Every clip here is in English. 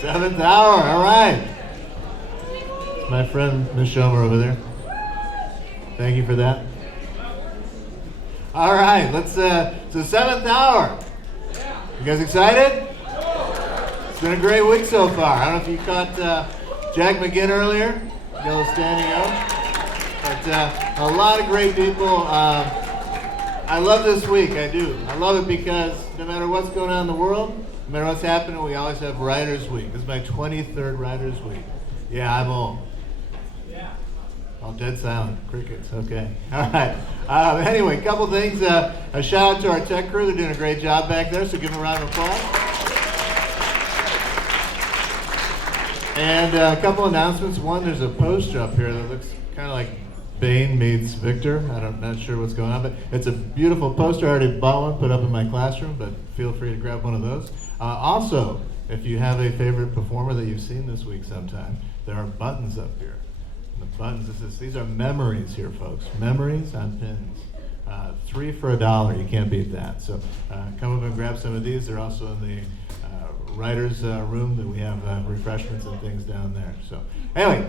Seventh hour, all right. It's my friend Miss Schomer over there. Thank you for that. All right, let's, so seventh hour. You guys excited? It's been a great week so far. I don't know if you caught Jack McGinn earlier, a little standing up. But a lot of great people. I love this week, I do. I love it because no matter what's going on in the world, no matter what's happening, we always have Writers Week. This is my 23rd Writers Week. Yeah, I'm old. All dead silent. Crickets. Okay. All right. Anyway, a couple things. A shout out to our tech crew. They're doing a great job back there, so give them a round of applause. And a couple announcements. One, there's a poster up here that looks kind of like Bane meets Victor. I'm not sure what's going on, but it's a beautiful poster. I already bought one, put up in my classroom, but feel free to grab one of those. Also, if you have a favorite performer that you've seen this week sometime, there are buttons up here. The buttons, these are memories here, folks. Memories on pins. 3 for $1. You can't beat that. So come up and grab some of these. They're also in the writer's room that we have refreshments and things down there. So anyway,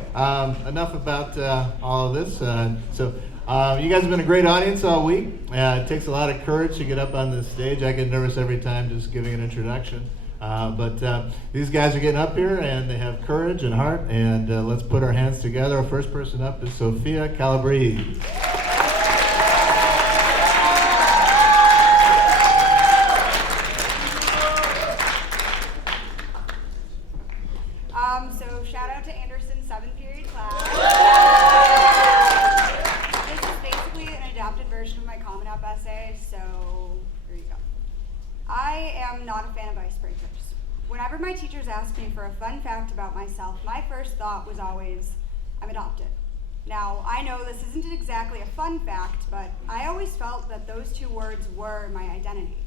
enough about all of this. So you guys have been a great audience all week. It takes a lot of courage to get up on this stage. I get nervous every time just giving an introduction. But these guys are getting up here and they have courage and heart, and let's put our hands together. Our first person up is Sophia Calabrese. So shout out to Anderson's 7th period class. This is basically an adapted version of my Common App essay, so here you go. I am not a fan of icebreakers. Whenever my teachers asked me for a fun fact about myself, my first thought was always, I'm adopted. Now, I know this isn't exactly a fun fact, but I always felt that those two words were my identity.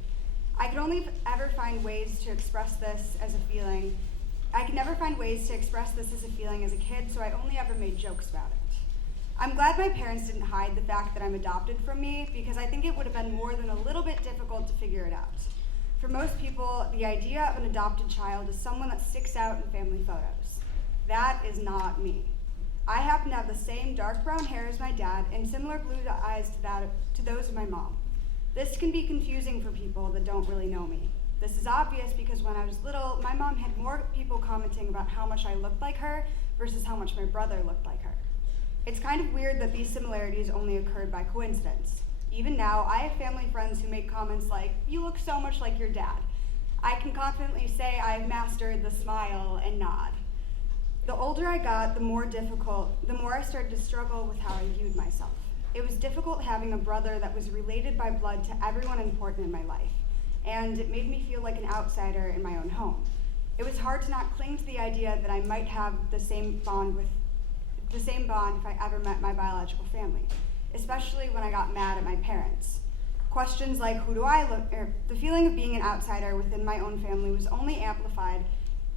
I could only ever find ways to express this as a feeling. I could never find ways to express this as a feeling as a kid, so I only ever made jokes about it. I'm glad my parents didn't hide the fact that I'm adopted from me, because I think it would have been more than a little bit difficult to figure it out. For most people, the idea of an adopted child is someone that sticks out in family photos. That is not me. I happen to have the same dark brown hair as my dad and similar blue eyes to those of my mom. This can be confusing for people that don't really know me. This is obvious because when I was little, my mom had more people commenting about how much I looked like her versus how much my brother looked like her. It's kind of weird that these similarities only occurred by coincidence. Even now, I have family friends who make comments like, "You look so much like your dad." I can confidently say I've mastered the smile and nod. The older I got, the more I started to struggle with how I viewed myself. It was difficult having a brother that was related by blood to everyone important in my life, and it made me feel like an outsider in my own home. It was hard to not cling to the idea that I might have the same bond if I ever met my biological family, especially when I got mad at my parents. Questions like, the feeling of being an outsider within my own family was only amplified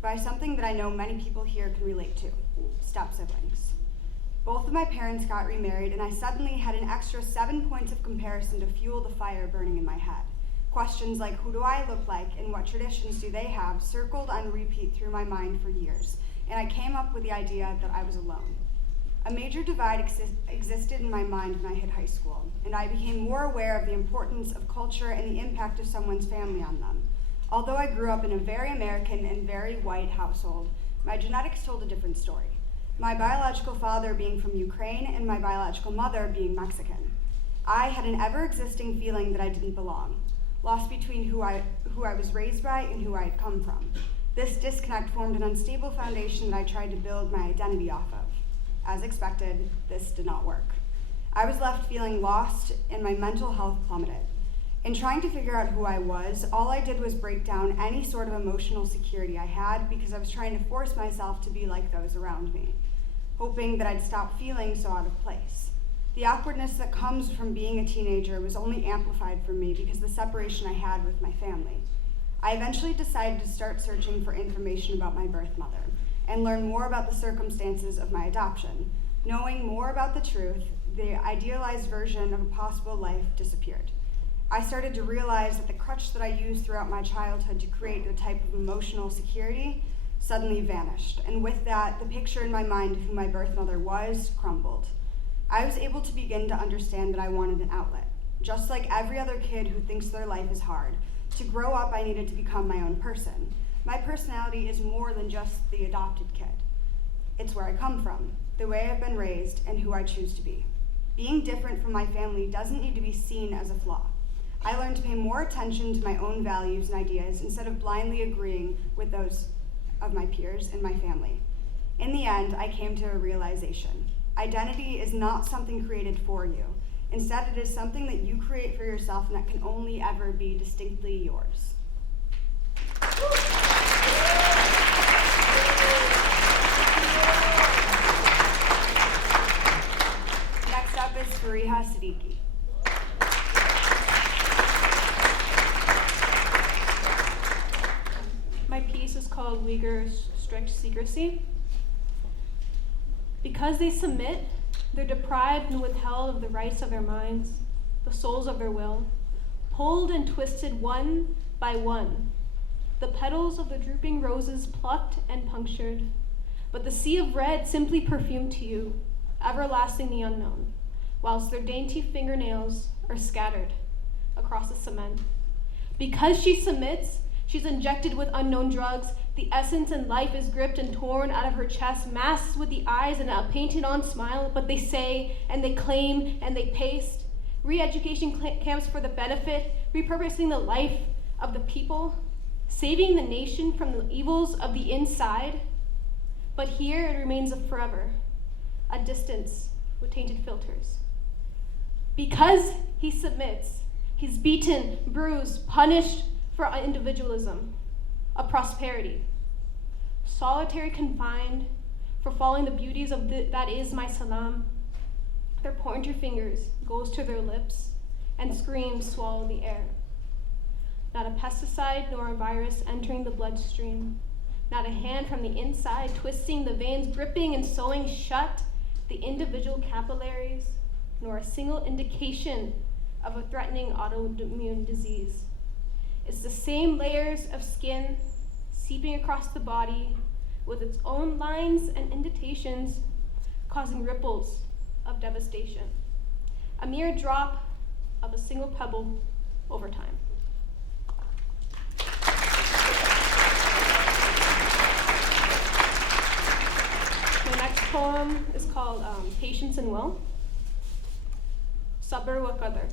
by something that I know many people here can relate to: step-siblings. Both of my parents got remarried, and I suddenly had an extra 7 points of comparison to fuel the fire burning in my head. Questions like, who do I look like and what traditions do they have, circled on repeat through my mind for years, and I came up with the idea that I was alone. A major divide existed in my mind when I hit high school, and I became more aware of the importance of culture and the impact of someone's family on them. Although I grew up in a very American and very white household, my genetics told a different story. My biological father being from Ukraine and my biological mother being Mexican. I had an ever-existing feeling that I didn't belong, lost between who I was raised by and who I had come from. This disconnect formed an unstable foundation that I tried to build my identity off of. As expected, this did not work. I was left feeling lost and my mental health plummeted. In trying to figure out who I was, all I did was break down any sort of emotional security I had because I was trying to force myself to be like those around me, hoping that I'd stop feeling so out of place. The awkwardness that comes from being a teenager was only amplified for me because of the separation I had with my family. I eventually decided to start searching for information about my birth mother and learn more about the circumstances of my adoption. Knowing more about the truth, the idealized version of a possible life disappeared. I started to realize that the crutch that I used throughout my childhood to create the type of emotional security suddenly vanished, and with that, the picture in my mind of who my birth mother was crumbled. I was able to begin to understand that I wanted an outlet. Just like every other kid who thinks their life is hard, to grow up I needed to become my own person. My personality is more than just the adopted kid. It's where I come from, the way I've been raised, and who I choose to be. Being different from my family doesn't need to be seen as a flaw. I learned to pay more attention to my own values and ideas instead of blindly agreeing with those of my peers and my family. In the end, I came to a realization. Identity is not something created for you. Instead, it is something that you create for yourself and that can only ever be distinctly yours. Next up is Fariha Siddiqui. My piece is called Uyghurs' Strict Secrecy. Because they submit, they're deprived and withheld of the rights of their minds, the souls of their will, pulled and twisted one by one, the petals of the drooping roses plucked and punctured, but the sea of red simply perfumed to you, everlasting the unknown, whilst their dainty fingernails are scattered across the cement. Because she submits, she's injected with unknown drugs. The essence and life is gripped and torn out of her chest, masked with the eyes and a painted-on smile, but they say and they claim and they paste. Re-education camps for the benefit, repurposing the life of the people, saving the nation from the evils of the inside. But here it remains a forever, a distance with tainted filters. Because he submits, he's beaten, bruised, punished for individualism, a prosperity, solitary confined for following the beauties of that is my salam. Their pointer fingers goes to their lips and screams swallow the air. Not a pesticide nor a virus entering the bloodstream. Not a hand from the inside twisting the veins, gripping and sewing shut the individual capillaries, nor a single indication of a threatening autoimmune disease. It's the same layers of skin seeping across the body with its own lines and indentations, causing ripples of devastation. A mere drop of a single pebble over time. My next poem is called Patience and Will. Sabr wa qadr.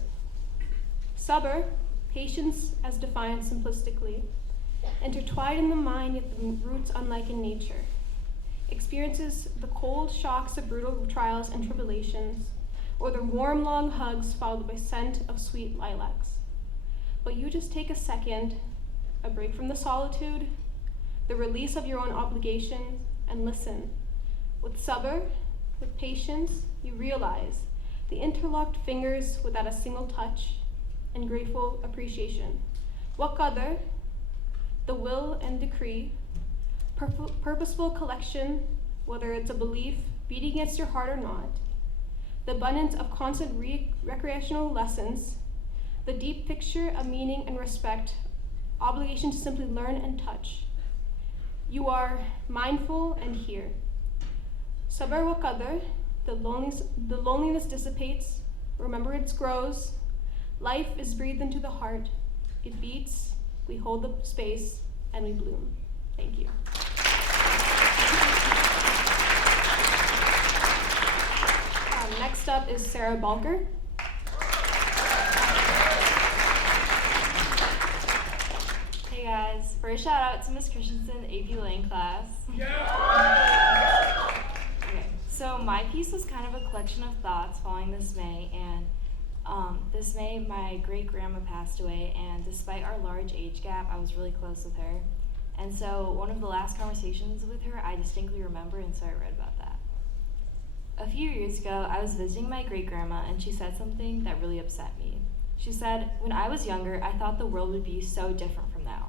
Sabr, patience as defined simplistically, intertwined in the mind yet the roots unlike in nature, experiences the cold shocks of brutal trials and tribulations, or the warm long hugs followed by scent of sweet lilacs. But you just take a second, a break from the solitude, the release of your own obligation, and listen. With sabr, with patience, you realize the interlocked fingers without a single touch, and grateful appreciation. Wa qadr, the will and decree, purposeful collection, whether it's a belief beating against your heart or not, the abundance of constant recreational lessons, the deep picture of meaning and respect, obligation to simply learn and touch. You are mindful and here. Sabr wa qadr, the loneliness dissipates, remembrance grows, life is breathed into the heart, it beats, we hold the space, and we bloom. Thank you. Next up is Sarah Balker. Hey guys, first shout out to Miss Christensen, AP Lang class. Okay, so my piece was kind of a collection of thoughts following this May, and this May my great-grandma passed away, and despite our large age gap, I was really close with her. And so one of the last conversations with her I distinctly remember, and so I read about that. A few years ago, I was visiting my great-grandma, and she said something that really upset me. She said, "When I was younger, I thought the world would be so different from now."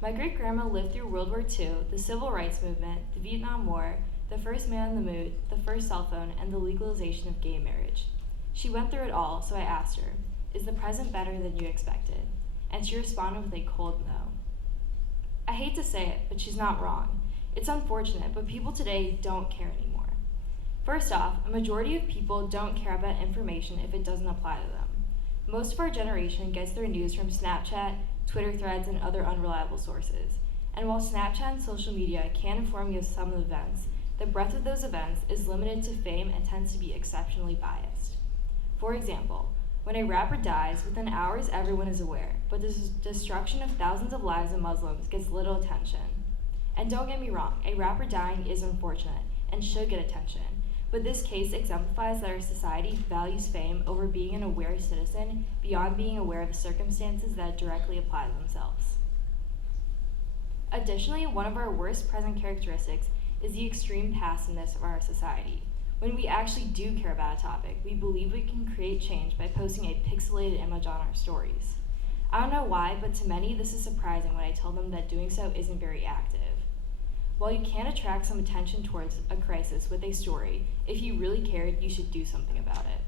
My great-grandma lived through World War II, the Civil Rights Movement, the Vietnam War, the first man in the moon, the first cell phone, and the legalization of gay marriage. She went through it all, so I asked her, "Is the present better than you expected?" And she responded with a cold no. I hate to say it, but she's not wrong. It's unfortunate, but people today don't care anymore. First off, a majority of people don't care about information if it doesn't apply to them. Most of our generation gets their news from Snapchat, Twitter threads, and other unreliable sources. And while Snapchat and social media can inform you of some events, the breadth of those events is limited to fame and tends to be exceptionally biased. For example, when a rapper dies, within hours everyone is aware, but the destruction of thousands of lives of Muslims gets little attention. And don't get me wrong, a rapper dying is unfortunate and should get attention, but this case exemplifies that our society values fame over being an aware citizen beyond being aware of the circumstances that directly apply to themselves. Additionally, one of our worst present characteristics is the extreme passiveness of our society. When we actually do care about a topic, we believe we can create change by posting a pixelated image on our stories. I don't know why, but to many this is surprising when I tell them that doing so isn't very active. While you can attract some attention towards a crisis with a story, if you really cared, you should do something about it.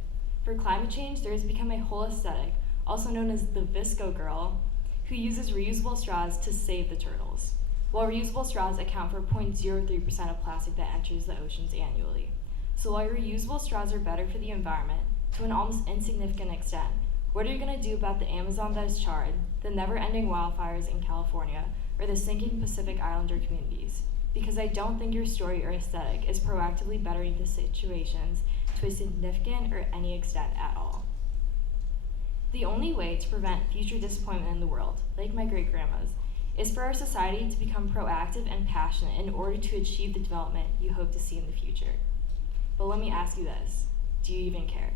For climate change, there has become a whole aesthetic, also known as the Visco Girl, who uses reusable straws to save the turtles. While reusable straws account for 0.03% of plastic that enters the oceans annually. So while reusable straws are better for the environment, to an almost insignificant extent, what are you going to do about the Amazon that is charred, the never-ending wildfires in California, or the sinking Pacific Islander communities? Because I don't think your story or aesthetic is proactively bettering the situations to a significant or any extent at all. The only way to prevent future disappointment in the world, like my great-grandma's, is for our society to become proactive and passionate in order to achieve the development you hope to see in the future. But let me ask you this, do you even care?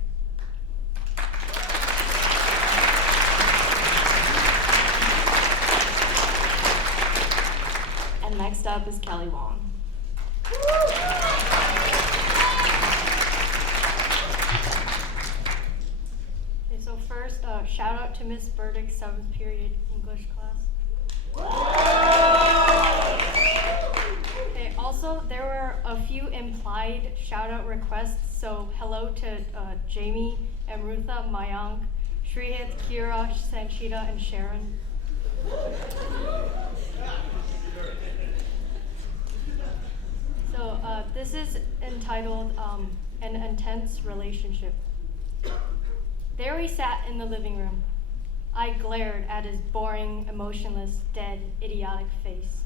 And next up is Kelly Wang. Okay, so first, shout out to Miss Burdick's 7th period English class. Okay, also, there were a few implied shout out requests, so hello to Jamie, Amrutha, Mayank, Shrihit, Kira, Sanchita, and Sharon. So this is entitled An Intense Relationship. There we sat in the living room. I glared at his boring, emotionless, dead, idiotic face.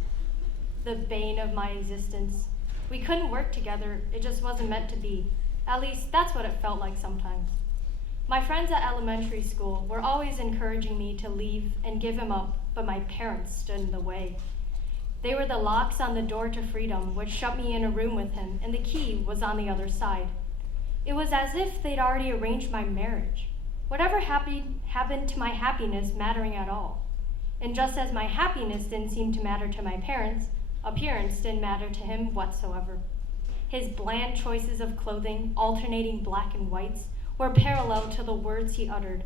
The bane of my existence. We couldn't work together, it just wasn't meant to be. At least that's what it felt like sometimes. My friends at elementary school were always encouraging me to leave and give him up, but my parents stood in the way. They were the locks on the door to freedom, which shut me in a room with him, and the key was on the other side. It was as if they'd already arranged my marriage. Whatever happened to my happiness mattering at all. And just as my happiness didn't seem to matter to my parents, appearance didn't matter to him whatsoever. His bland choices of clothing, alternating black and whites, were parallel to the words he uttered,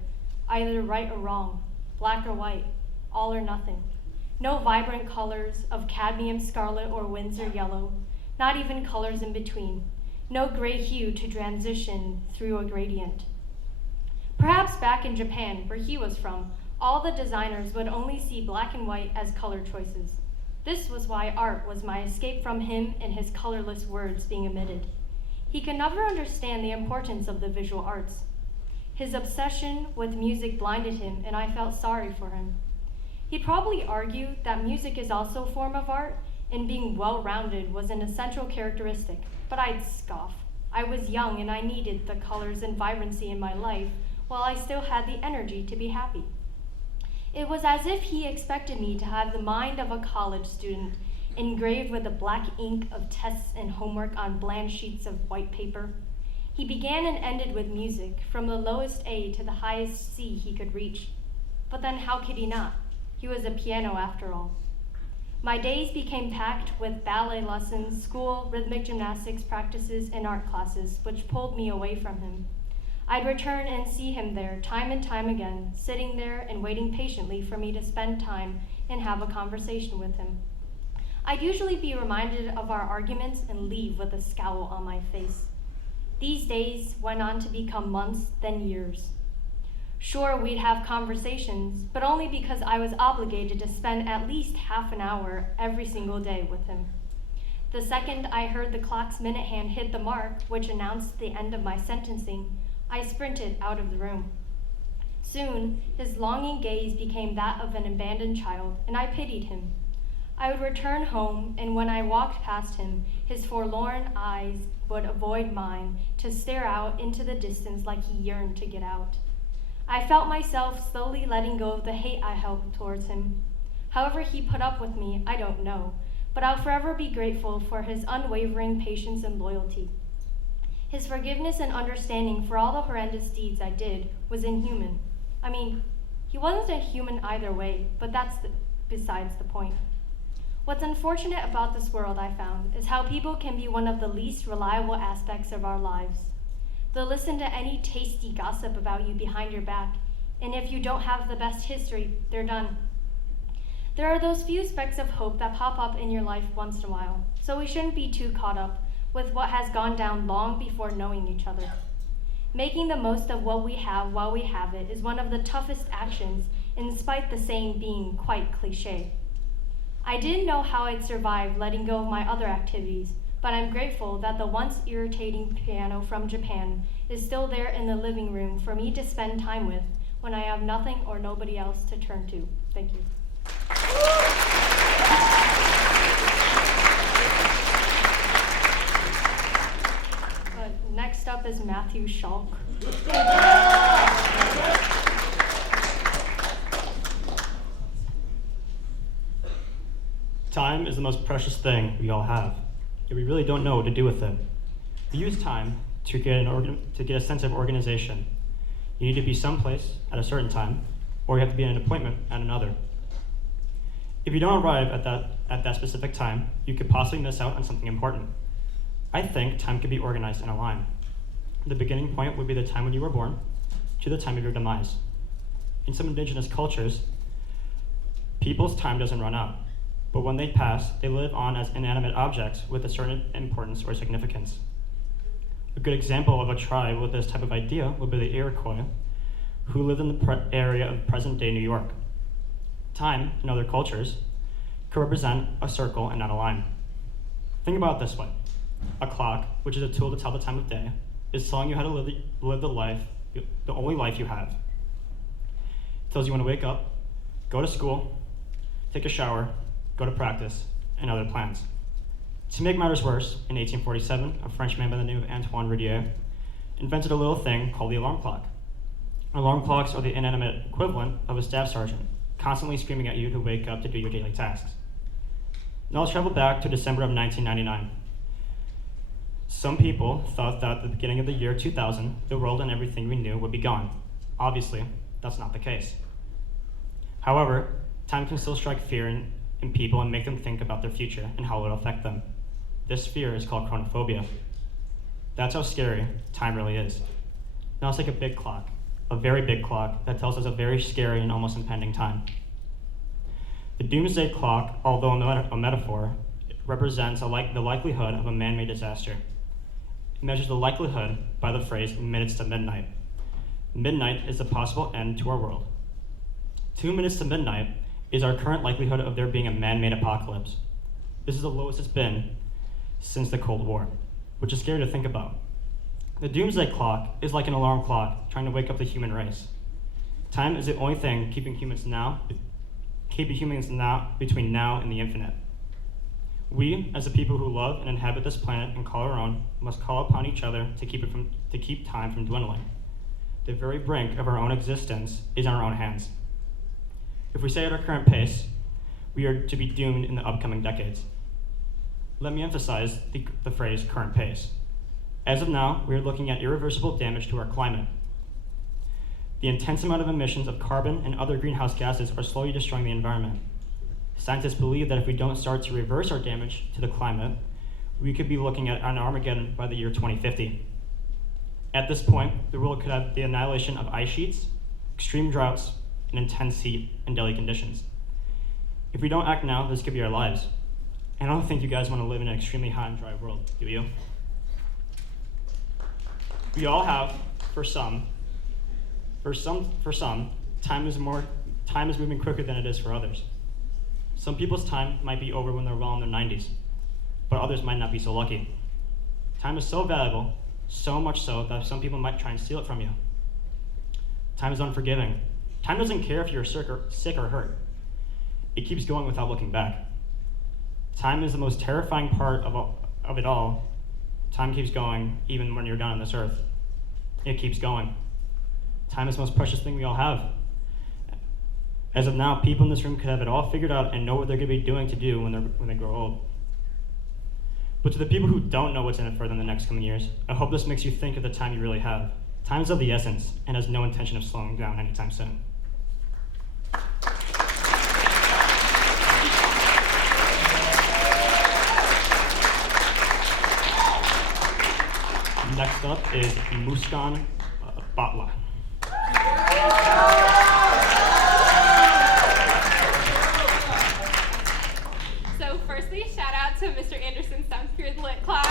either right or wrong, black or white, all or nothing. No vibrant colors of cadmium scarlet or Windsor yellow, not even colors in between. No gray hue to transition through a gradient. Perhaps back in Japan, where he was from, all the designers would only see black and white as color choices. This was why art was my escape from him and his colorless words being emitted. He could never understand the importance of the visual arts. His obsession with music blinded him, and I felt sorry for him. He'd probably argue that music is also a form of art, and being well-rounded was an essential characteristic, but I'd scoff. I was young and I needed the colors and vibrancy in my life, while I still had the energy to be happy. It was as if he expected me to have the mind of a college student, engraved with the black ink of tests and homework on bland sheets of white paper. He began and ended with music, from the lowest A to the highest C he could reach. But then how could he not? He was a piano after all. My days became packed with ballet lessons, school, rhythmic gymnastics practices, and art classes, which pulled me away from him. I'd return and see him there time and time again, sitting there and waiting patiently for me to spend time and have a conversation with him. I'd usually be reminded of our arguments and leave with a scowl on my face. These days went on to become months, then years. Sure, we'd have conversations, but only because I was obligated to spend at least half an hour every single day with him. The second I heard the clock's minute hand hit the mark, which announced the end of my sentencing, I sprinted out of the room. Soon, his longing gaze became that of an abandoned child, and I pitied him. I would return home, and when I walked past him, his forlorn eyes would avoid mine to stare out into the distance like he yearned to get out. I felt myself slowly letting go of the hate I held towards him. However he put up with me, I don't know, but I'll forever be grateful for his unwavering patience and loyalty. His forgiveness and understanding for all the horrendous deeds I did was inhuman. I mean, he wasn't a human either way, but that's besides the point. What's unfortunate about this world, I found, is how people can be one of the least reliable aspects of our lives. They'll listen to any tasty gossip about you behind your back, and if you don't have the best history, they're done. There are those few specks of hope that pop up in your life once in a while, so we shouldn't be too caught up with what has gone down long before knowing each other. Making the most of what we have while we have it is one of the toughest actions, in spite the saying being quite cliche. I didn't know how I'd survive letting go of my other activities, but I'm grateful that the once irritating piano from Japan is still there in the living room for me to spend time with when I have nothing or nobody else to turn to. Thank you. Next up is Matthew Schalk. Time is the most precious thing we all have, yet we really don't know what to do with it. We use time to get a sense of organization. You need to be someplace at a certain time, or you have to be at an appointment at another. If you don't arrive at that specific time, you could possibly miss out on something important. I think time could be organized in a line. The beginning point would be the time when you were born to the time of your demise. In some indigenous cultures, people's time doesn't run out, but when they pass, they live on as inanimate objects with a certain importance or significance. A good example of a tribe with this type of idea would be the Iroquois, who lived in the area of present-day New York. Time, in other cultures, could represent a circle and not a line. Think about it this way. A clock, which is a tool to tell the time of day, is telling you how to live the only life you have. It tells you when to wake up, go to school, take a shower, go to practice, and other plans. To make matters worse, in 1847, a French man by the name of Antoine Ridier invented a little thing called the alarm clock. Alarm clocks are the inanimate equivalent of a staff sergeant, constantly screaming at you to wake up to do your daily tasks. Now let's travel back to December of 1999. Some people thought that at the beginning of the year 2000, the world and everything we knew would be gone. Obviously, that's not the case. However, time can still strike fear in people and make them think about their future and how it will affect them. This fear is called chronophobia. That's how scary time really is. Now it's like a big clock, a very big clock that tells us a very scary and almost impending time. The doomsday clock, although a metaphor, represents the likelihood of a man-made disaster. It measures the likelihood by the phrase minutes to midnight. Midnight is the possible end to our world. 2 minutes to midnight is our current likelihood of there being a man-made apocalypse. This is the lowest it's been since the Cold War, which is scary to think about. The doomsday clock is like an alarm clock trying to wake up the human race. Time is the only thing keeping humans between now and the infinite. We, as the people who love and inhabit this planet and call our own, must call upon each other to keep time from dwindling. The very brink of our own existence is in our own hands. If we stay at our current pace, we are to be doomed in the upcoming decades. Let me emphasize the phrase current pace. As of now, we are looking at irreversible damage to our climate. The intense amount of emissions of carbon and other greenhouse gases are slowly destroying the environment. Scientists believe that if we don't start to reverse our damage to the climate, we could be looking at an Armageddon by the year 2050. At this point, the world could have the annihilation of ice sheets, extreme droughts, and intense heat and deadly conditions. If we don't act now, this could be our lives. And I don't think you guys want to live in an extremely hot and dry world, do you? We all have, for some, time is moving quicker than it is for others. Some people's time might be over when they're well in their 90s. but others might not be so lucky. Time is so valuable, so much so that some people might try and steal it from you. Time is unforgiving. Time doesn't care if you're sick or hurt. It keeps going without looking back. Time is the most terrifying part of it all. Time keeps going even when you're done on this earth. It keeps going. Time is the most precious thing we all have. As of now, people in this room could have it all figured out and know what they're going to be doing when they grow old. But to the people who don't know what's in it for them in the next coming years, I hope this makes you think of the time you really have. Time is of the essence and has no intention of slowing down anytime soon. Next up is Muskan Batla. So firstly, shout out to Mr. Anderson's 7th period lit class.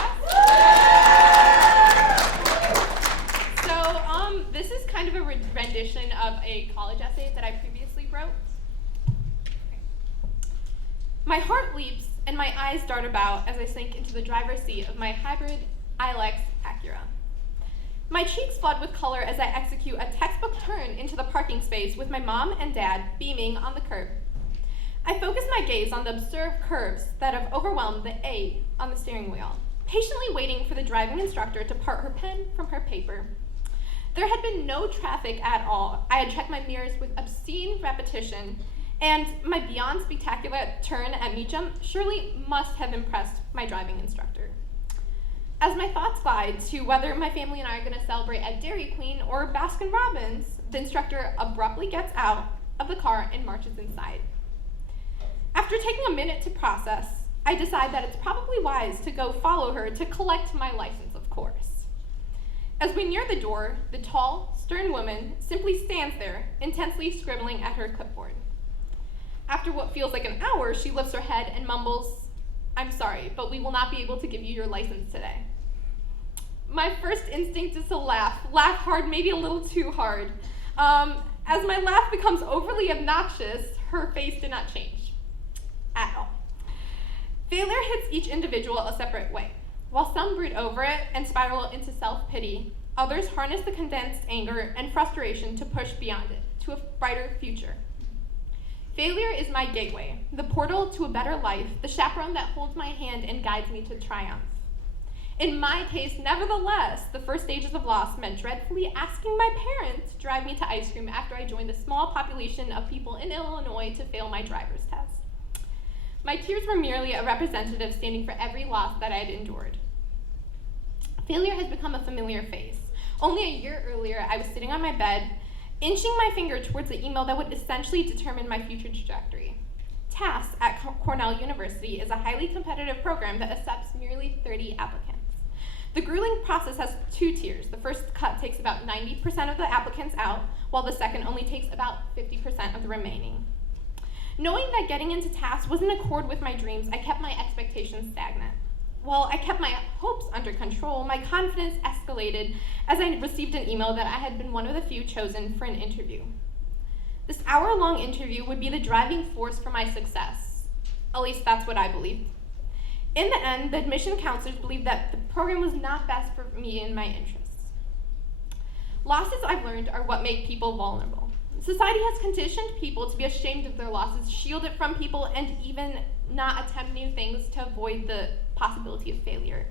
So this is kind of a rendition of a college essay that I previously wrote. My heart leaps and my eyes dart about as I sink into the driver's seat of my hybrid Ilex Acura. My cheeks flood with color as I execute a textbook turn into the parking space with my mom and dad beaming on the curb. I focus my gaze on the absurd curves that have overwhelmed the A on the steering wheel, patiently waiting for the driving instructor to part her pen from her paper. There had been no traffic at all. I had checked my mirrors with obscene repetition, and my beyond spectacular turn at Meacham surely must have impressed my driving instructor. As my thoughts glide to whether my family and I are going to celebrate at Dairy Queen or Baskin Robbins, the instructor abruptly gets out of the car and marches inside. After taking a minute to process, I decide that it's probably wise to go follow her to collect my license, of course. As we near the door, the tall, stern woman simply stands there, intensely scribbling at her clipboard. After what feels like an hour, she lifts her head and mumbles, "I'm sorry, but we will not be able to give you your license today." My first instinct is to laugh hard, maybe a little too hard. As my laugh becomes overly obnoxious, her face did not change at all. Failure hits each individual a separate way. While some brood over it and spiral into self-pity, others harness the condensed anger and frustration to push beyond it, to a brighter future. Failure is my gateway, the portal to a better life, the chaperone that holds my hand and guides me to triumph. In my case, nevertheless, the first stages of loss meant dreadfully asking my parents to drive me to ice cream after I joined the small population of people in Illinois to fail my driver's test. My tears were merely a representative standing for every loss that I had endured. Failure has become a familiar face. Only a year earlier, I was sitting on my bed, inching my finger towards the email that would essentially determine my future trajectory. TAS at Cornell University is a highly competitive program that accepts merely 30 applicants. The grueling process has 2 tiers. The first cut takes about 90% of the applicants out, while the second only takes about 50% of the remaining. Knowing that getting into TAS was in accord with my dreams, I kept my expectations stagnant. While I kept my hopes under control, my confidence escalated as I received an email that I had been one of the few chosen for an interview. This hour-long interview would be the driving force for my success. At least that's what I believed. In the end, the admission counselors believed that the program was not best for me and my interests. Losses, I've learned, are what make people vulnerable. Society has conditioned people to be ashamed of their losses, shield it from people, and even not attempt new things to avoid the possibility of failure.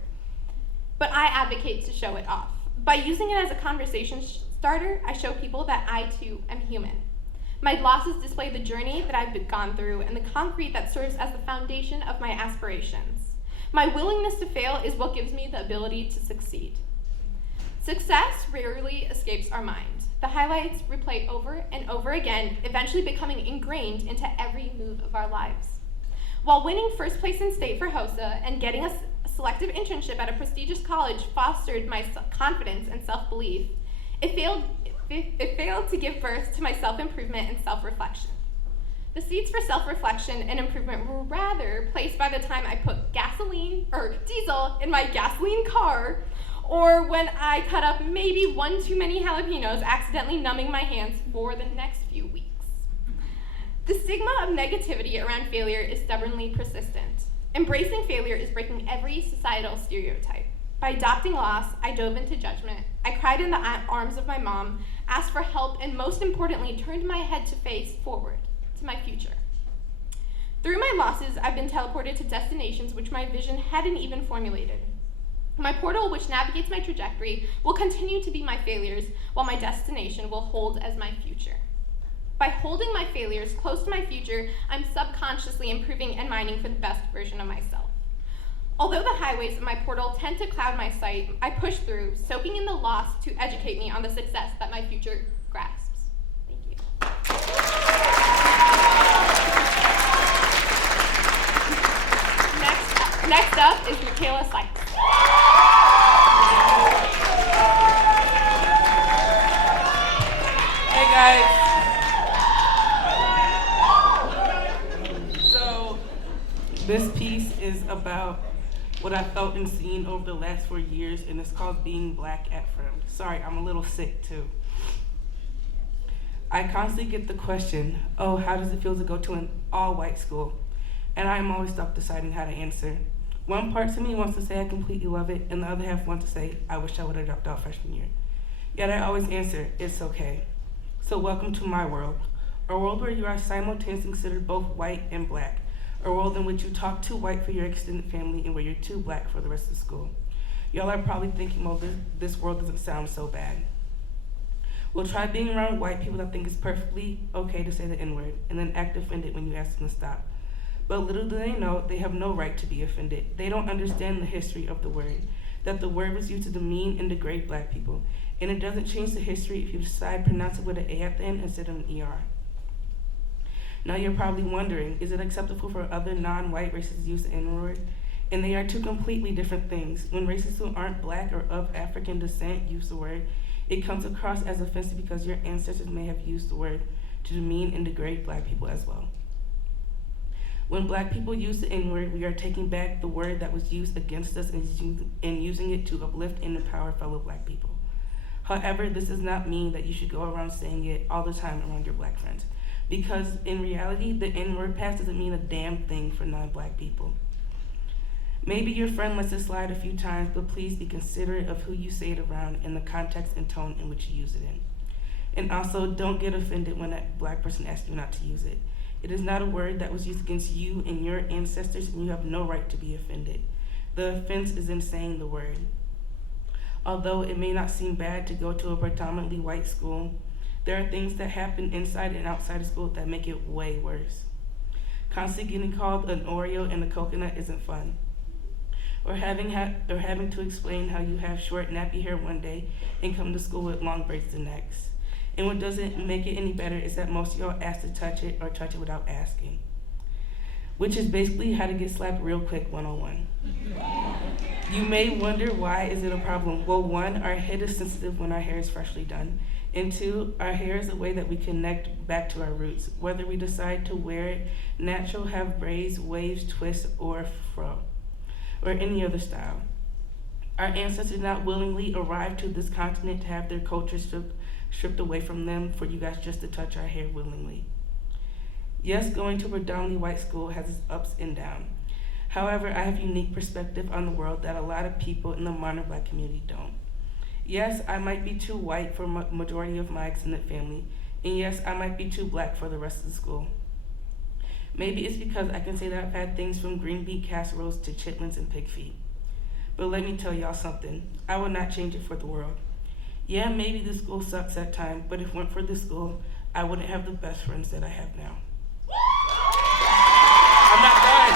But I advocate to show it off. By using it as a conversation starter, I show people that I too am human. My losses display the journey that I've gone through and the concrete that serves as the foundation of my aspirations. My willingness to fail is what gives me the ability to succeed. Success rarely escapes our mind. The highlights replay over and over again, eventually becoming ingrained into every move of our lives. While winning first place in state for HOSA and getting a selective internship at a prestigious college fostered my confidence and self-belief, it failed to give birth to my self-improvement and self-reflection. The seeds for self-reflection and improvement were rather placed by the time I put gasoline or diesel in my gasoline car, or when I cut up maybe one too many jalapenos, accidentally numbing my hands for the next few weeks. The stigma of negativity around failure is stubbornly persistent. Embracing failure is breaking every societal stereotype. By adopting loss, I dove into judgment. I cried in the arms of my mom, asked for help, and most importantly, turned my head to face forward, to my future. Through my losses, I've been teleported to destinations which my vision hadn't even formulated. My portal, which navigates my trajectory, will continue to be my failures, while my destination will hold as my future. By holding my failures close to my future, I'm subconsciously improving and mining for the best version of myself. Although the highways of my portal tend to cloud my sight, I push through, soaking in the loss to educate me on the success that my future grasps. Thank you. Next up is Michaela Sykes. Hey guys. So this piece is about what I felt and seen over the last 4 years, and it's called Being Black at Fremd. Sorry, I'm a little sick too. I constantly get the question, oh, how does it feel to go to an all-white school? And I'm always stuck deciding how to answer. One part to me wants to say I completely love it, and the other half wants to say, I wish I would have dropped out freshman year. Yet I always answer, it's okay. So welcome to my world, a world where you are simultaneously considered both white and black, a world in which you talk too white for your extended family and where you're too black for the rest of the school. Y'all are probably thinking, well, this world doesn't sound so bad. Well, try being around white people that think it's perfectly okay to say the N-word and then act offended when you ask them to stop. But little do they know, they have no right to be offended. They don't understand the history of the word, that the word was used to demean and degrade black people. And it doesn't change the history if you decide to pronounce it with an A at the end instead of an ER. Now you're probably wondering, is it acceptable for other non-white races to use the N-word? And they are two completely different things. When races who aren't black or of African descent use the word, it comes across as offensive because your ancestors may have used the word to demean and degrade black people as well. When black people use the N-word, we are taking back the word that was used against us and using it to uplift and empower fellow black people. However, this does not mean that you should go around saying it all the time around your black friends, because in reality, the N-word pass doesn't mean a damn thing for non-black people. Maybe your friend lets it slide a few times, but please be considerate of who you say it around and the context and tone in which you use it in. And also, don't get offended when a black person asks you not to use it. It is not a word that was used against you and your ancestors, and you have no right to be offended. The offense is in saying the word. Although it may not seem bad to go to a predominantly white school, there are things that happen inside and outside of school that make it way worse. Constantly getting called an Oreo and a coconut isn't fun. Or having to explain how you have short nappy hair one day and come to school with long braids the next. And what doesn't make it any better is that most of y'all ask to touch it or touch it without asking. Which is basically how to get slapped real quick 101. You may wonder, why is it a problem? Well, 1, our head is sensitive when our hair is freshly done. And 2, our hair is a way that we connect back to our roots, whether we decide to wear it natural, have braids, waves, twists, or fro, or any other style. Our ancestors not willingly arrived to this continent to have their culture stripped away from them for you guys just to touch our hair willingly. Yes, going to a predominantly white school has its ups and downs. However, I have a unique perspective on the world that a lot of people in the modern black community don't. Yes, I might be too white for majority of my extended family, and yes, I might be too black for the rest of the school. Maybe it's because I can say that I've had things from green bean casseroles to chitlins and pig feet. But let me tell y'all something, I would not change it for the world. Yeah, maybe this school sucks at times, but if it weren't for this school, I wouldn't have the best friends that I have now. I'm not done.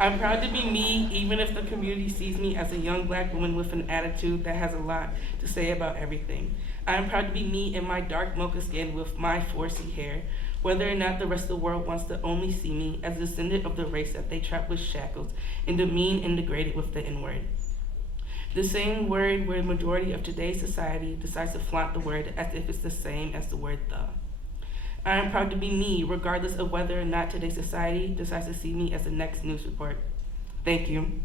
I'm proud to be me, even if the community sees me as a young black woman with an attitude that has a lot to say about everything. I'm proud to be me in my dark mocha skin with my 4C hair, whether or not the rest of the world wants to only see me as a descendant of the race that they trapped with shackles and demeaned and degraded with the N-word. The same word where the majority of today's society decides to flaunt the word as if it's the same as the word the. I am proud to be me, regardless of whether or not today's society decides to see me as the next news report. Thank you.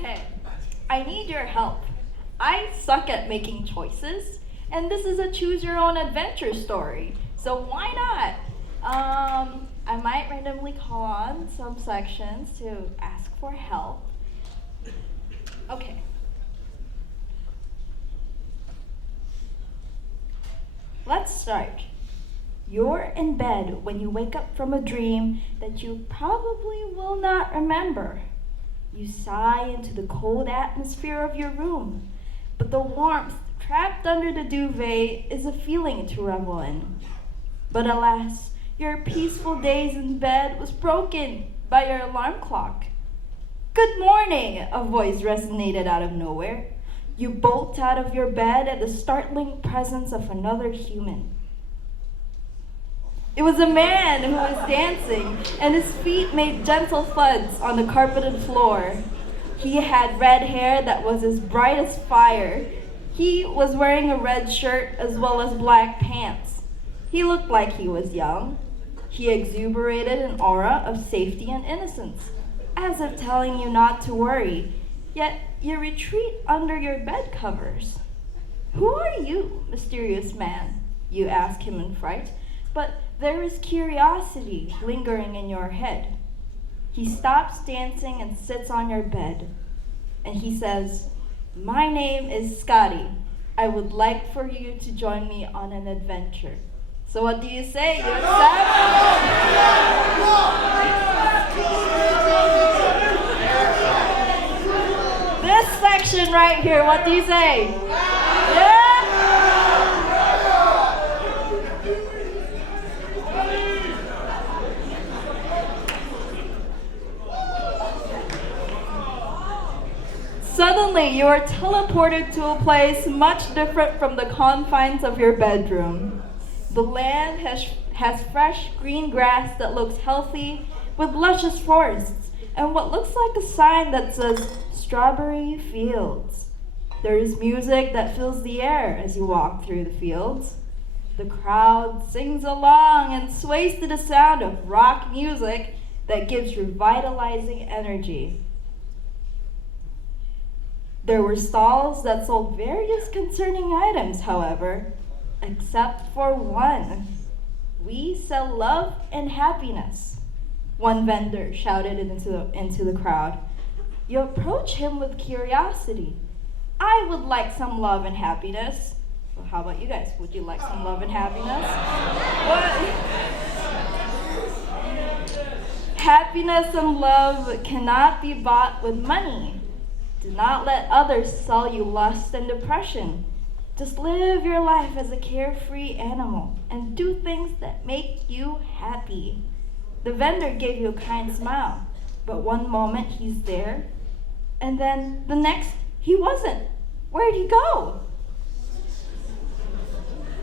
Okay, I need your help. I suck at making choices, and this is a choose your own adventure story, so why not? I might randomly call on some sections to ask for help. Okay. Let's start. You're in bed when you wake up from a dream that you probably will not remember. You sigh into the cold atmosphere of your room, but the warmth trapped under the duvet is a feeling to revel in. But alas, your peaceful days in bed was broken by your alarm clock. Good morning, a voice resonated out of nowhere. You bolt out of your bed at the startling presence of another human. It was a man who was dancing, and his feet made gentle thuds on the carpeted floor. He had red hair that was as bright as fire. He was wearing a red shirt as well as black pants. He looked like he was young. He exuberated an aura of safety and innocence, as if telling you not to worry, yet you retreat under your bed covers. Who are you, mysterious man? You ask him in fright, but there is curiosity lingering in your head. He stops dancing and sits on your bed, and he says, "My name is Scotty. I would like for you to join me on an adventure." So what do you say? You accept? This section right here, what do you say? Yeah? Suddenly, you are teleported to a place much different from the confines of your bedroom. The land has fresh green grass that looks healthy, with luscious forests, and what looks like a sign that says Strawberry Fields. There is music that fills the air as you walk through the fields. The crowd sings along and sways to the sound of rock music that gives revitalizing energy. There were stalls that sold various concerning items, however, except for one. "We sell love and happiness," one vendor shouted into the crowd. You approach him with curiosity. "I would like some love and happiness." Well, how about you guys? Would you like some love and happiness? What? Happiness and love cannot be bought with money. Do not let others sell you lust and depression. Just live your life as a carefree animal and do things that make you happy. The vendor gave you a kind smile, but one moment he's there, and then the next he wasn't. Where'd he go?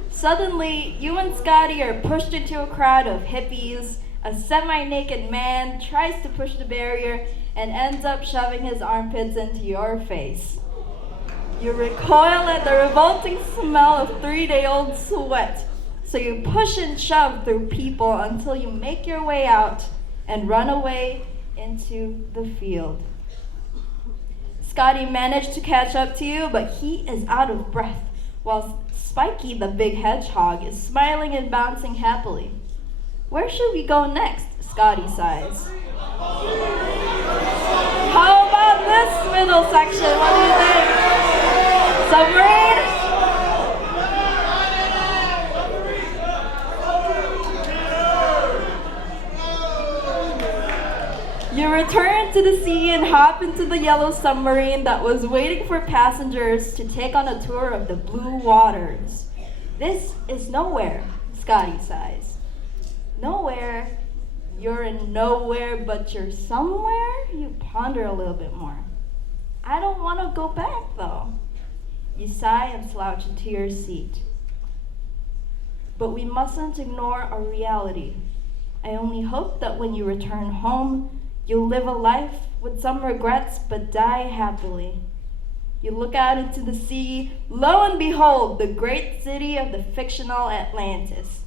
Suddenly, you and Scotty are pushed into a crowd of hippies. A semi-naked man tries to push the barrier and ends up shoving his armpits into your face. You recoil at the revolting smell of 3-day-old sweat, so you push and shove through people until you make your way out and run away into the field. Scotty managed to catch up to you, but he is out of breath, while Spiky the big hedgehog is smiling and bouncing happily. Where should we go next? Scotty sighs. How about this middle section? What do you think? Submarine? You return to the sea and hop into the yellow submarine that was waiting for passengers to take on a tour of the blue waters. This is nowhere, Scotty sighs. Nowhere? You're in nowhere, but you're somewhere? You ponder a little bit more. I don't want to go back, though. You sigh and slouch into your seat. But we mustn't ignore our reality. I only hope that when you return home, you'll live a life with some regrets, but die happily. You look out into the sea. Lo and behold, the great city of the fictional Atlantis.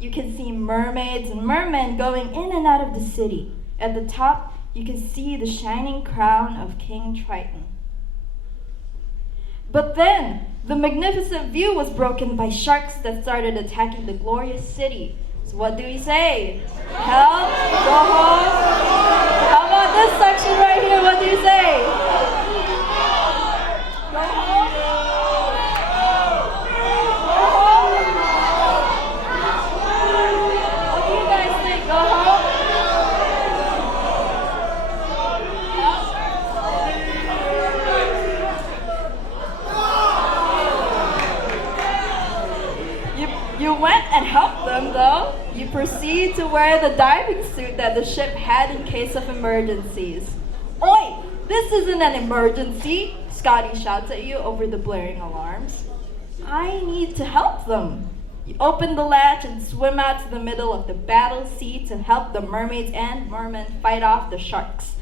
You can see mermaids and mermen going in and out of the city. At the top, you could see the shining crown of King Triton. But then, the magnificent view was broken by sharks that started attacking the glorious city. So what do we say? Help, go home. How about this section right here? What do you say? Go home. Go home. What do you guys think? Go home. You went and helped them, though. You proceed to wear the diving suit that the ship had in case of emergencies. Oi! This isn't an emergency! Scotty shouts at you over the blaring alarms. I need to help them. You open the latch and swim out to the middle of the battle sea to help the mermaids and mermen fight off the sharks.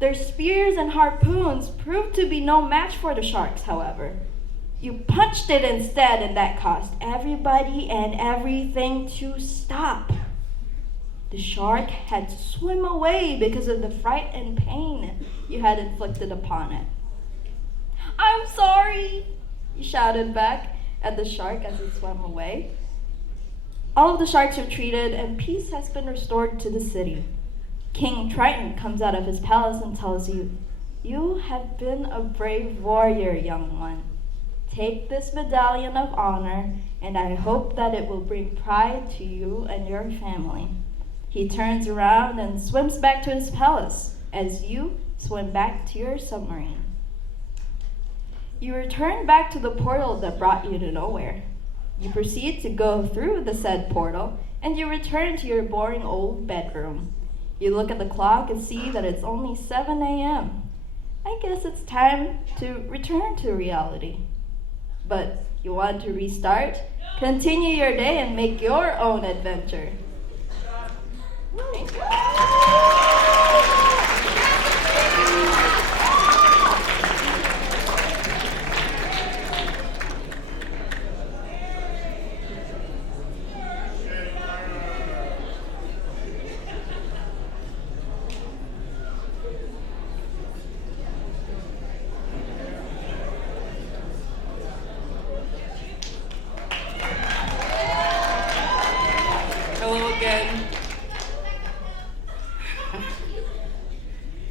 Their spears and harpoons proved to be no match for the sharks, however. You punched it instead, and that caused everybody and everything to stop. The shark had to swim away because of the fright and pain you had inflicted upon it. I'm sorry, you shouted back at the shark as it swam away. All of the sharks retreated, and peace has been restored to the city. King Triton comes out of his palace and tells you, "You have been a brave warrior, young one. Take this medallion of honor, and I hope that it will bring pride to you and your family." He turns around and swims back to his palace as you swim back to your submarine. You return back to the portal that brought you to nowhere. You proceed to go through the said portal, and you return to your boring old bedroom. You look at the clock and see that it's only 7 a.m. I guess it's time to return to reality. But you want to restart? Continue your day and make your own adventure. Thank you. Hello again.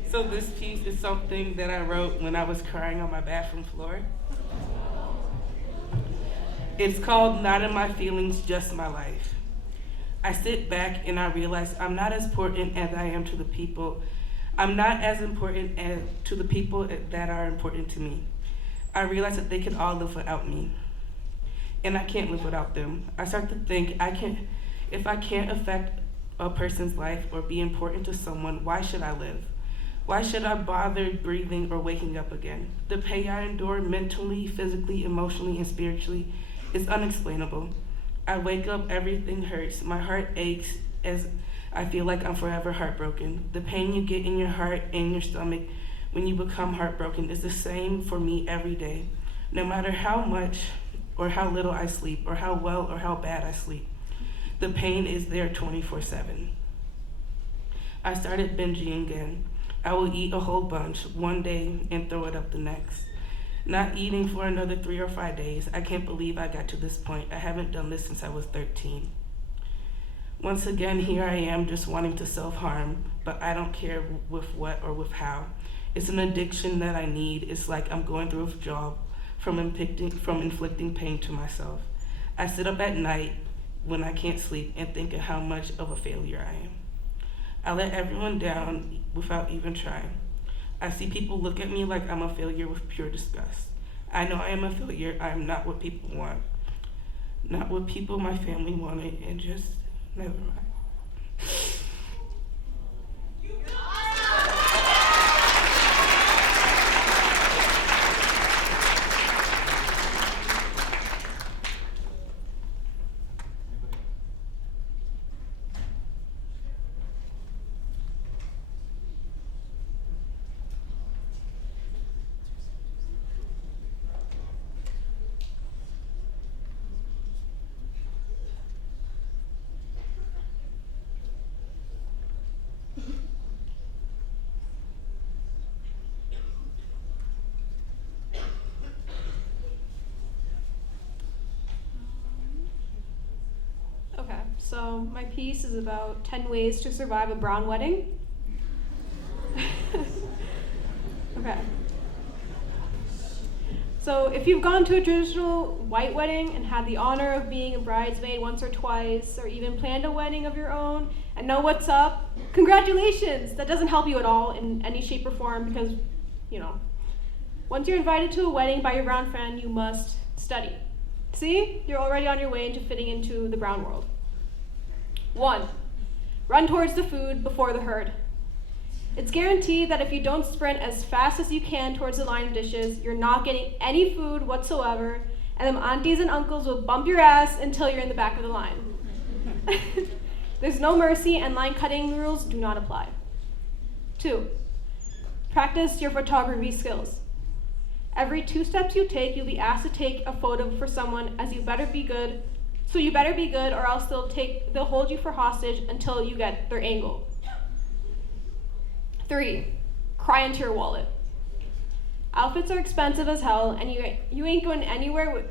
So this piece is something that I wrote when I was crying on my bathroom floor. It's called Not in My Feelings, Just My Life. I sit back and I realize I'm not as important as I am to the people. I'm not as important as to the people that are important to me. I realize that they could all live without me. And I can't live without them. I start to think if I can't affect a person's life or be important to someone, why should I live? Why should I bother breathing or waking up again? The pain I endure mentally, physically, emotionally, and spiritually is unexplainable. I wake up, everything hurts. My heart aches as I feel like I'm forever heartbroken. The pain you get in your heart and your stomach when you become heartbroken is the same for me every day. No matter how much or how little I sleep or how well or how bad I sleep, the pain is there 24/7. I started binging again. I will eat a whole bunch one day and throw it up the next. Not eating for another 3 or 5 days. I can't believe I got to this point. I haven't done this since I was 13. Once again, here I am just wanting to self-harm, but I don't care with what or with how. It's an addiction that I need. It's like I'm going through a withdrawal from inflicting pain to myself. I sit up at night when I can't sleep and think of how much of a failure I am. I let everyone down without even trying. I see people look at me like I'm a failure with pure disgust. I know I am a failure. I am not what people want. Not what people my family wanted, and just never mind. So my piece is about 10 ways to survive a brown wedding. Okay. So if you've gone to a traditional white wedding and had the honor of being a bridesmaid once or twice, or even planned a wedding of your own and know what's up, congratulations! That doesn't help you at all in any shape or form because, once you're invited to a wedding by your brown friend, you must study. See? You're already on your way into fitting into the brown world. 1. Run towards the food before the herd. It's guaranteed that if you don't sprint as fast as you can towards the line of dishes, you're not getting any food whatsoever, and them aunties and uncles will bump your ass until you're in the back of the line. There's no mercy, and line cutting rules do not apply. 2. Practice your photography skills. Every 2 steps you take, you'll be asked to take a photo for someone, as you better be good. So you better be good, or else they'll hold you for hostage until you get their angle. 3. Cry into your wallet. Outfits are expensive as hell, and you ain't going anywhere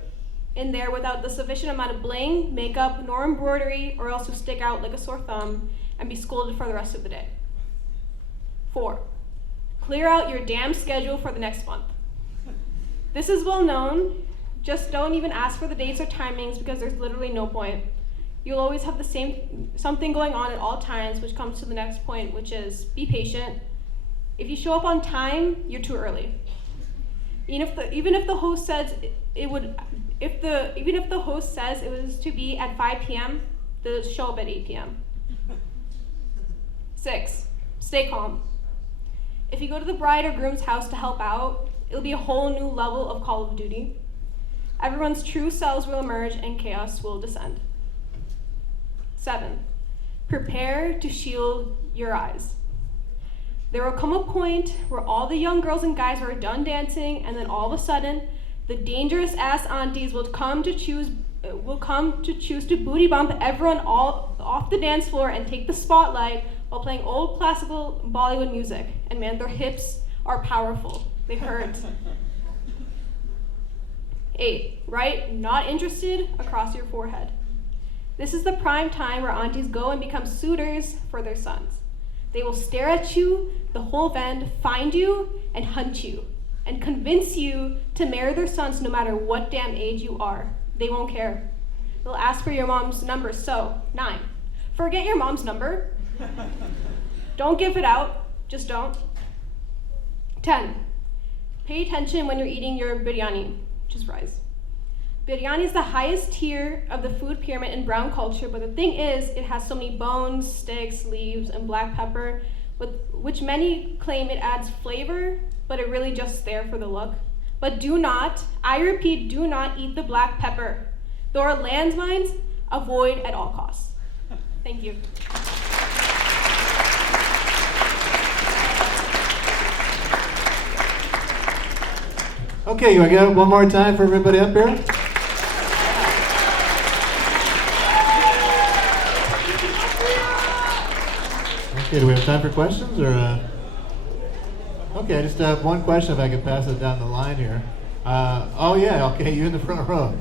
in there without the sufficient amount of bling, makeup, nor embroidery, or else you'll stick out like a sore thumb and be scolded for the rest of the day. 4. Clear out your damn schedule for the next month. This is well known. Just don't even ask for the dates or timings because there's literally no point. You'll always have something going on at all times, which comes to the next point, which is be patient. If you show up on time, you're too early. Even if the host says it was to be at 5 p.m., they'll show up at 8 p.m. 6. Stay calm. If you go to the bride or groom's house to help out, it'll be a whole new level of Call of Duty. Everyone's true selves will emerge and chaos will descend. 7. Prepare to shield your eyes. There will come a point where all the young girls and guys are done dancing, and then all of a sudden, the dangerous ass aunties will come to choose to booty bump everyone all off the dance floor and take the spotlight while playing old classical Bollywood music. And man, their hips are powerful. They hurt. 8. Write "not interested" across your forehead. This is the prime time where aunties go and become suitors for their sons. They will stare at you the whole event, find you, and hunt you, and convince you to marry their sons no matter what damn age you are. They won't care. They'll ask for your mom's number. So, 9. Forget your mom's number. Don't give it out. Just don't. 10. Pay attention when you're eating your biryani, which is rice. Biryani is the highest tier of the food pyramid in brown culture, but the thing is, it has so many bones, sticks, leaves, and black pepper, which many claim it adds flavor, but it really just there for the look. But do not, I repeat, do not eat the black pepper. There are landmines, avoid at all costs. Thank you. Okay, you want to get it one more time for everybody up here? Okay, do we have time for questions, or? Okay, I just have one question if I could pass it down the line here. Oh yeah, okay, you in the front row.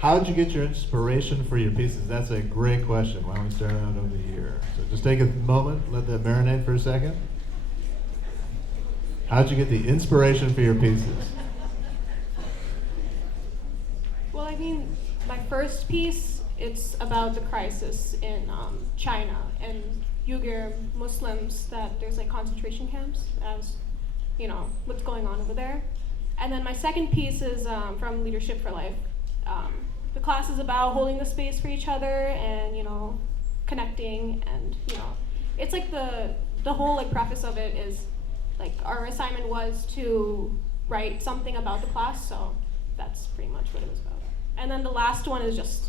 How did you get your inspiration for your pieces? That's a great question. Why don't we start out over here? So just take a moment, let that marinate for a second. How'd you get the inspiration for your pieces? Well, I mean, my first piece, it's about the crisis in China and Uyghur Muslims, that there's like concentration camps, as what's going on over there. And then my second piece is from Leadership for Life. The class is about holding the space for each other and connecting, and it's like the whole like preface of it is like our assignment was to write something about the class, so that's pretty much what it was about. And then the last one is just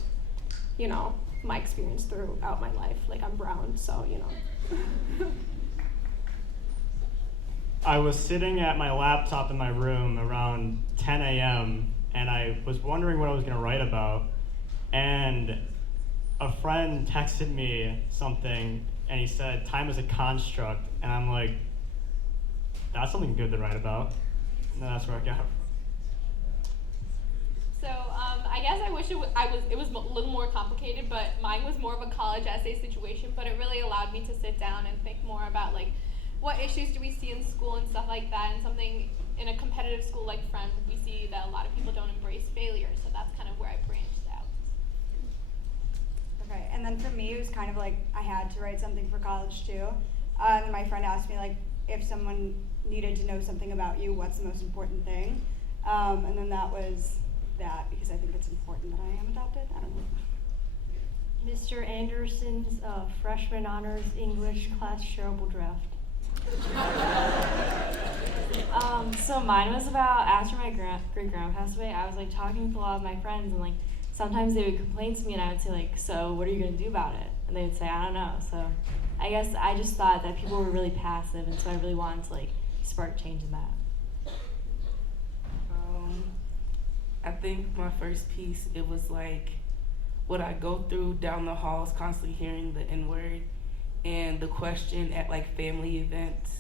my experience throughout my life. Like, I'm brown, so I was sitting at my laptop in my room around 10 a.m. and I was wondering what I was going to write about, and a friend texted me something and he said, "Time is a construct," and I'm like, that's something good to write about. And that's where I got it. So I guess I wish it was a little more complicated, but mine was more of a college essay situation. But it really allowed me to sit down and think more about like what issues do we see in school and stuff like that. And something in a competitive school like Fremd, we see that a lot of people don't embrace failure. So that's kind of where I branched out. Okay, and then for me, it was kind of like I had to write something for college too. And my friend asked me like if someone needed to know something about you, what's the most important thing? And then that was that, because I think it's important that I am adopted. I don't know. Mr. Anderson's freshman honors English class shareable draft. So mine was about after my great grandma passed away. I was like talking with a lot of my friends, and like sometimes they would complain to me, and I would say like, "So what are you gonna do about it?" And they would say, "I don't know." So I guess I just thought that people were really passive, and so I really wanted to like spark change in that. I think my first piece, it was like what I go through down the halls, constantly hearing the N-word, and the question at like family events,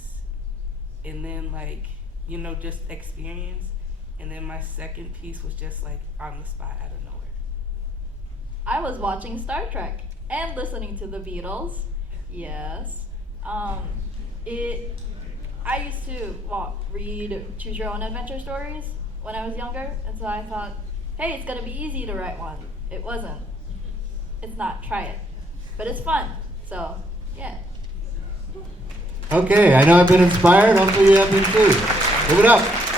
and then like, you know, just experience. And then my second piece was just like on the spot out of nowhere. I was watching Star Trek and listening to the Beatles. Yes. I used to read Choose Your Own Adventure stories when I was younger, and so I thought, hey, it's gonna be easy to write one. It wasn't. It's not. Try it. But it's fun. So, yeah. Okay, I know I've been inspired. Hopefully you have been too. Give it up.